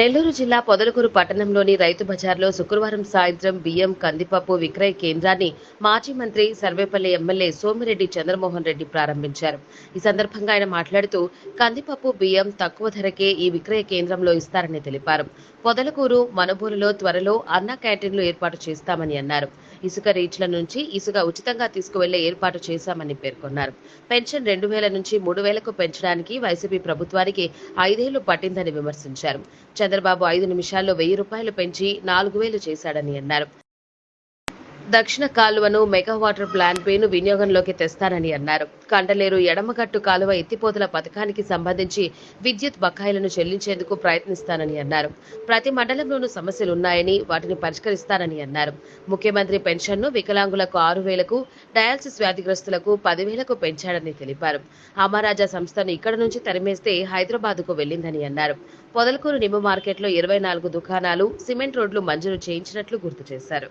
నెల్లూరు జిల్లా పొదలకూరు పట్టణంలోని రైతు బజార్లో శుక్రవారం సాయంత్రం బియ్యం కందిపప్పు విక్రయ కేంద్రాన్ని మాజీ మంత్రి సర్వేపల్లి ఎమ్మెల్యే సోమిరెడ్డి చంద్రమోహన్ రెడ్డి ప్రారంభించారు. ఈ సందర్భంగా ఆయన మాట్లాడుతూ కందిపప్పు బియ్యం తక్కువ ధరకే ఈ విక్రయ కేంద్రంలో ఇస్తారని తెలిపారు. పొదలకూరు మనుబూరులో త్వరలో అన్న క్యాంటీన్లు ఏర్పాటు చేస్తామని అన్నారు. ఇసుక రీచ్ల నుంచి ఇసుక ఉచితంగా తీసుకువెళ్ళే ఏర్పాటు చేశామని పేర్కొన్నారు. పెన్షన్ రెండు వేల నుంచి మూడు వేలకు పెంచడానికి వైసీపీ ప్రభుత్వానికి ఐదేళ్ళు పట్టిందని విమర్శించారు. చంద్రబాబు ఐదు నిమిషాల్లో వెయ్యి రూపాయలు పెంచి నాలుగు వేలు చేశాడని అన్నారు. దక్షిణ కాలువను మెగా వాటర్ ప్లాంట్ పేను వినియోగంలోకి తెస్తానని అన్నారు. కండలేరు ఎడమగట్టు కాలువ ఎత్తిపోతల పథకానికి సంబంధించి విద్యుత్ బకాయిలను చెల్లించేందుకు ప్రయత్నిస్తానని అన్నారు. ప్రతి మండలంలోనూ సమస్యలు ఉన్నాయని వాటిని పరిష్కరిస్తానని అన్నారు. ముఖ్యమంత్రి పెన్షన్ను వికలాంగులకు ఆరు వేలకు డయాలసిస్ వ్యాధిగ్రస్తులకు పదివేలకు పెంచాడని తెలిపారు. అమరాజా సంస్థను ఇక్కడ నుంచి తరిమేస్తే హైదరాబాద్కు వెళ్ళిందని అన్నారు. పొదలకూరు నిమ్మ మార్కెట్లో ఇరవై నాలుగు దుకాణాలు సిమెంట్ రోడ్లు మంజూరు చేయించినట్లు గుర్తు చేశారు.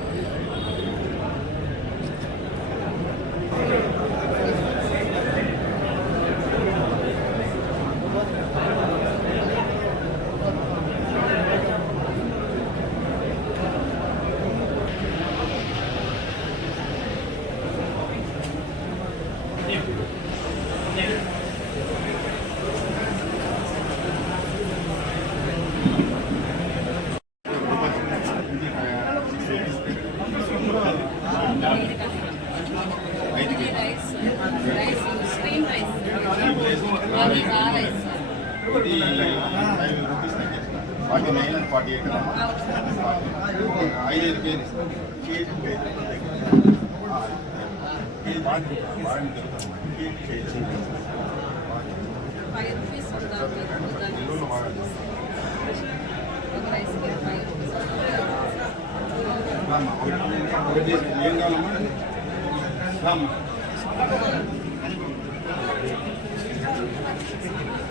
రైస్ రైస్ స్ట్రీమ్ రైస్ అది రా రైస్ ఇది five rupees forty nine and forty eight ఐదు ఐదు కేజీ ఏం కావాలమ్మా రామ్మా. రామ్మా ఎవరు కావాలి ఇవి ఫైవ్ కేజెస్ అదే నేను ముందు బీమా రామ్మా. కందిపప్పు బియ్యమా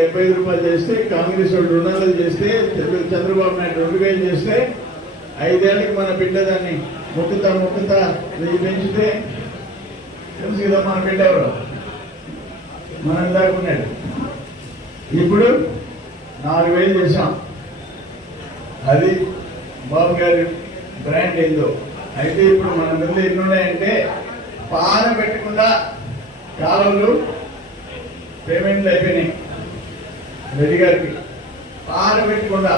డెబ్బై ఐదు రూపాయలు చేస్తే కాంగ్రెస్ వాళ్ళు రుణాలు చేస్తే చంద్రబాబు నాయుడు రెండు వేలు చేస్తే ఐదేళ్ళకి మన బిడ్డ దాన్ని మొక్కుతా మొక్కుతా పెంచితే తెలుసు కదా మన బిడ్డ ఎవరు? మనం దాకున్నాడు ఇప్పుడు నాలుగు వేలు చేశాం. అది బాబు గారి బ్రాండ్ ఏందో. అయితే ఇప్పుడు మన ముందు ఎన్ని ఉన్నాయంటే పాన పెట్టకుండా కాలంలో పేమెంట్లు అయిపోయినాయి. రెడ్డి గారికి పెట్టకుండా.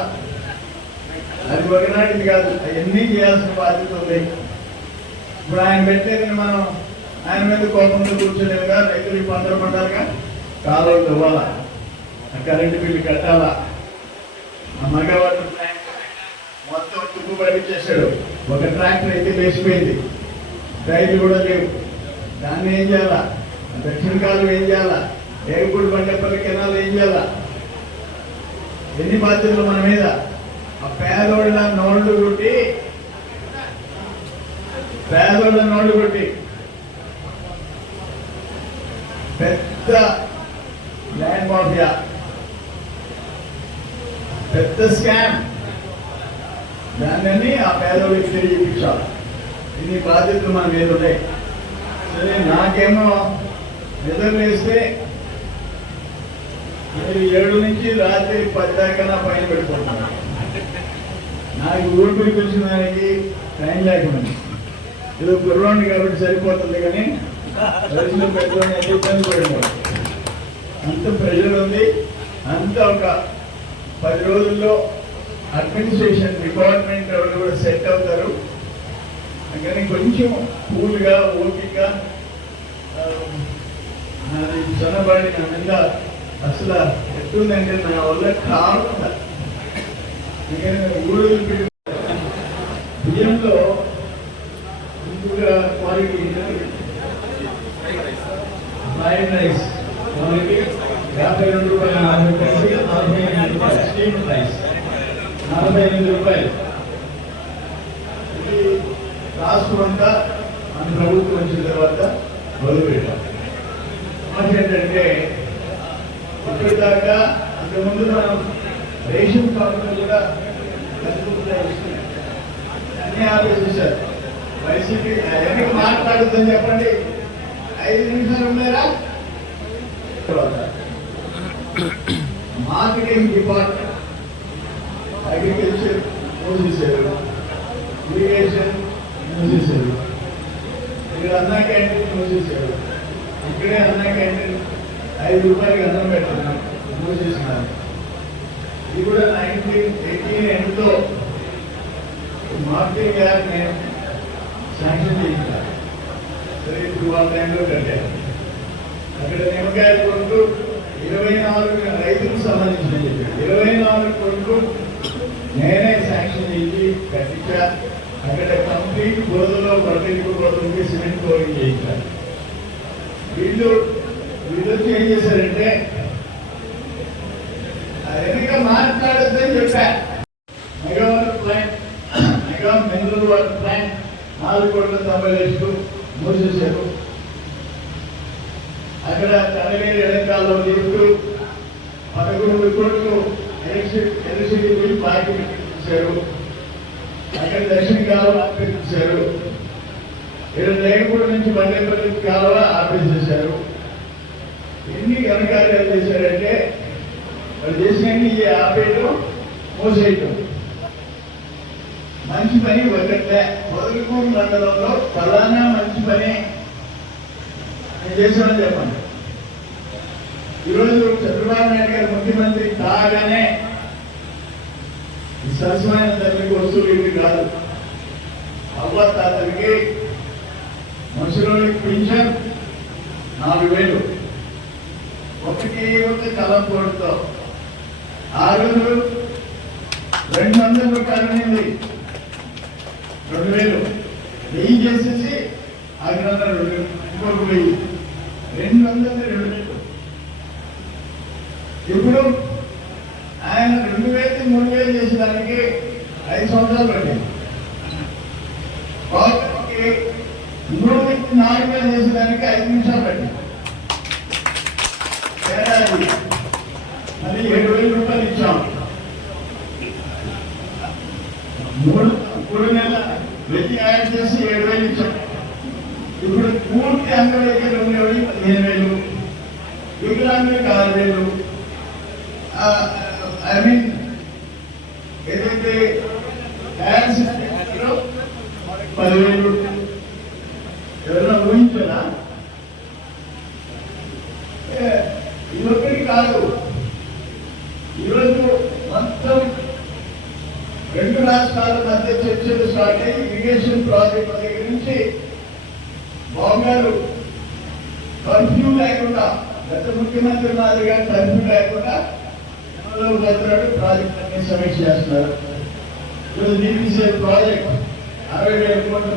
అది ఒకనాటిది కాదు అవన్నీ చేయాల్సిన బాధ్యత ఉంది. ఇప్పుడు ఆయన పెట్టేది మనం ఆయన మీద కోపంలో కూర్చోలేదుగా రైతులు పంటలు పండాలిగా? కాలువలు ఇవ్వాలా ఆ కరెంటు బిల్లు కట్టాలా? ఆ మగవాడు మొత్తం తుప్పు పడిచేశాడు ఒక ట్రాక్టర్ అయితే లేచిపోయింది. రైలు కూడా లేవు. దాన్ని ఏం చేయాలా? దక్షిణ కాలం ఏం చేయాలా? ఏగుడు బండపల్లి కెనాలు ఏం చేయాలా? ఎన్ని బాధ్యతలు మన మీద? ఆ పేదోళ్ళ నోళ్ళు కొట్టి పేదోళ్ళ నోళ్ళు కొట్టి. పెద్ద ల్యాండ్ మాఫియా. పెద్ద స్కామ్. దాన్ని ఆ పేదోళ్ళకి తెలియజేపించాలి ఇన్ని బాధ్యతలు మన మీద ఉన్నాయి. సరే నాకేమో నిద్ర వేస్తే మీరు ఏడు నుంచి రాత్రి పది దాకా పైన పెట్టుకుంటున్నాను నాకు ఊపిరికి వచ్చిన దానికి టైం లేకుండా. ఇది కుర్రోండి కాబట్టి సరిపోతుంది కానీ వయసులో పెట్టుకొని ఎంత ఇబ్బంది పడినాడు అంత ప్రెషర్ ఉంది. అంత ఒక పది రోజుల్లో అడ్మినిస్ట్రేషన్ డిపార్ట్మెంట్ ఎవరు కూడా సెట్ అవుతారు. అందుకని కొంచెం కూల్గా ఓపిక ఆ, నా మీద అసలు ఎట్లుందంటే నా వల్ల కాదు. ఊరు బియ్యంలో క్వాలిటీ ఫ్రైడ్ రైస్. క్వాలిటీ యాభై రెండు రూపాయల నలభై పైసలు నలభై ఎనిమిది రూపాయలు స్టీమ్ రైస్. నలభై ఎనిమిది రూపాయలు. ఇది రాష్ట్రం అంతా మన ప్రభుత్వం వచ్చిన తర్వాత మొదలుపెట్టాం. ఏంటంటే ఇప్పటిదాకా అంతకుముందు మనం రేషన్ కార్డులు కూడా అన్ని ఆలోచించారు వైసీపీ ఎవరికి మాట్లాడుతుందని చెప్పండి. ఐదు నిమిషాలు ఉన్నారా? మార్కెటింగ్ డిపార్ట్మెంట్ అగ్రికల్చర్ మూసేశారు. ఇరిగేషన్ మూసేశారు. ఇక్కడ అన్నా క్యాంటీన్ మూసేశారు. ఇక్కడే అన్నా క్యాంటీన్ ఐదు రూపాయలకి అన్నం పెట్టాను పూజ చేసినాను ఇది కూడా నైన్టీన్ ఎయిటీన్ ఎండ్లో మార్కెట్ యాప్ నేను శాంక్షన్ చేసిన సరే ఇప్పుడు వాళ్ళ టైంలో కట్టాను అక్కడ నిమ్మకాయ కొనుక్కు ఇరవై నాలుగు రైతులకు సంబంధించిన చెప్పారు. ఇరవై నాలుగు కొనుక్కు నేనే శాంక్షన్ చేసి కట్టించా. అక్కడ కంప్లీట్ బురదలో పట్టింపు పోతుంది సిమెంట్ కోరింగ్ చేయించాను వీళ్ళు వీళ్ళు ఏం చేశారంటే ఎన్నిక మాట్లాడద్దని చెప్పా. Mega water plant mega mineral water plant నాలుగు కోట్ల తొంభై లక్షలు మూసేశారు. అక్కడ తనవేరు ఎలంకాల్లో లిఫ్ట్ పదకొండు కోట్లు ఎలక్ట్రిసిటీ ఎలక్ట్రిసిటీ బిల్ బాకీ ఇచ్చారు అక్కడ దక్షిణ కాలువ ఆపేసేశారు ఇక్కడ లేకపోవడం నుంచి బండేపల్లి కాలువ ఆపేసేశారు. ఎన్ని ఘనకార్యాలు చేశారంటే వాళ్ళు చేసిన ఆపేయటం మోసేయటం. మంచి పని ఒకటే పొదలకూరు మండలంలో ఫలానా మంచి పని నేను చేశానని చెప్పండి. ఈరోజు చంద్రబాబు నాయుడు గారు ముఖ్యమంత్రి కాగానే సరసమైన తల్లికి వస్తువులు ఇవి కాదు. అవ్వ తాతలకి మనుషులకి పింఛన్ నాలుగు వేలు. ఒకటి ఒక కలంపోటుతో ఆ రోజు రెండు వందల రూపాయలు రెండు వేలు. వెయ్యి చేసేసి ఐదు వందల రెండు వేలు. ఇంకొక వెయ్యి. రెండు వందల రెండు వేలు. ఇప్పుడు ఆయన రెండు వేలు మూడు వేలు చేసేదానికి ఐదు సంవత్సరాలు పట్టింది. మూడు నుంచి నాలుగు వేలు చేసేదానికి ఐదు నిమిషాలు పట్టింది ఏడాది మళ్ళీ ఏడు వేల రూపాయలు ఇచ్చాం మూడు మూడు నెలల వెయ్యి యాడ్ చేసి ఏడు వేలు ఇచ్చాం ఇప్పుడు పూర్తి అంగవైకల్యం ఉండేవాడి పదిహేను వేలు వికలాంగులకు ఆరు వేలు. ఐ మీన్ ఏదైతే పదివేలు. ఎవరైనా ఊహించారా ఏ, ఇదొక్కటి కాదు ఈరోజు మొత్తం రెండు రాష్ట్రాల మధ్య చర్చలు స్టార్ట్ అయ్యి ఇరిగేషన్ ప్రాజెక్ట్ దగ్గర నుంచి బాగారు కర్ఫ్యూ లేకుండా గత ముఖ్యమంత్రి మాదిరిగా కర్ఫ్యూ లేకుండా అమలు పోతున్నాడు ప్రాజెక్ట్ అన్ని సమీక్ష చేస్తున్నారు. ఈరోజు ప్రాజెక్ట్ అరవై వేల కోట్ల